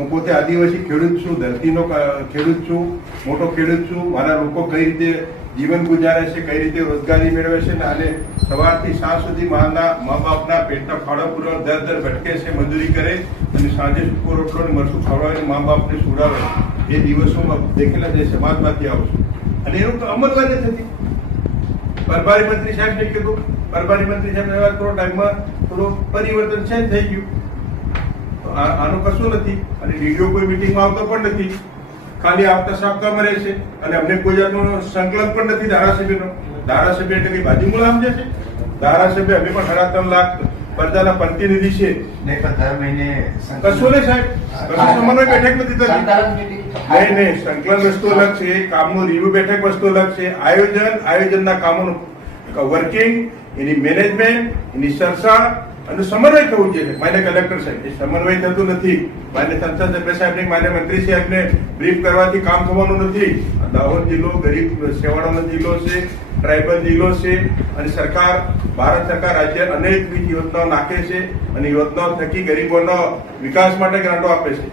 હું પોતે આદિવાસી ખેડૂત છું, ધરતીનો ખેડૂત છું, મોટો ખેડૂત છું. મારા લોકો કઈ રીતે જીવન ગુજારે છે, કઈ રીતે રોજગારી મેળવે છે ને અને સવારથી સાંજ સુધી માના મા બાપના પેટનો ખાડો પૂરો દર દર ભટકે છે, મજૂરી કરે અને સાંજે સૂકો રોટલો ને મરચું ખવડાવીને મા બાપને સુડાવે. એ દિવસોમાં દેખેલા જે સમાજમાંથી આવું છું. અને એનું તો અમલવારી થતી પ્રભારી મંત્રી સાહેબને કીધું. પ્રભારી મંત્રી સાહેબ એવા થોડો ટાઈમમાં થોડું પરિવર્તન છે, થઈ ગયું. આનું કશું નથી. અને ડીડીઓ કોઈ મિટિંગમાં આવતો પણ નથી. ખાલી આવતા સાપ્તાહમાં રહે છે અને અમને કોઈ જાતનો સંકલન પણ નથી ધારાસભ્યનો. ધારાસભ્ય એટલે કઈ બાજુ મુલામ છે ધારાસભ્ય અમે પણ સાડા ત્રણ લાખ પ્રજાના પ્રતિનિધિ છે કશું નહીં સાહેબ. કશું સમન્વય બેઠક નથી થતી. નહીં નહીં સંકલન વસ્તુ અલગ છે. કામનું રિવ્યુ બેઠક વસ્તુ અલગ છે. આયોજન આયોજનના કામોનું વર્કિંગ એની મેનેજમેન્ટ એની ચર્ચા અને સમન્વય થવું જોઈએ. માન્ય કલેક્ટર સાહેબ, એ સમન્વય થતું નથી. માન્ય સંસદ સભ્ય સાહેબને માન્ય મંત્રી સાહેબને બ્રીફ કરવાથી કામ થવાનું નથી. દાહોદ જિલ્લો ગરીબ સેવાળાનો જિલ્લો છે ટ્રાઇબલ જિલ્લો છે, અને સરકાર, ભારત સરકાર રાજ્ય અનેકવિધ યોજનાઓ નાખે છે અને યોજનાઓ થકી ગરીબોનો વિકાસ માટે ગ્રાન્ટો આપે છે.